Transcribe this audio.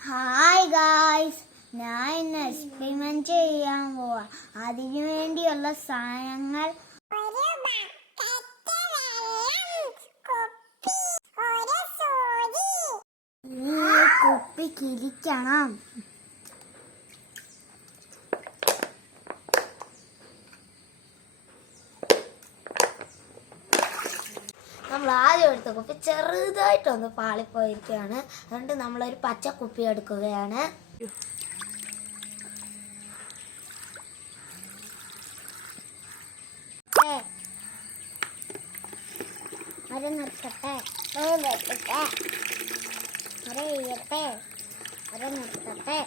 Hi guys, ഞാൻ ഇന്ന് experiment ചെയ്യാൻ പോവാ. അതിനു വേണ്ടിയുള്ള സാധനങ്ങൾ കുപ്പി കിരിക്കണം. നമ്മൾ ആദ്യം എടുത്ത കുപ്പി ചെറുതായിട്ടൊന്ന് പാളിപ്പോയിരിക്കുകയാണ്. അതുകൊണ്ട് നമ്മളൊരു പച്ച കുപ്പി എടുക്കുകയാണ്. നിർത്തട്ടെ നിർത്തട്ടെ.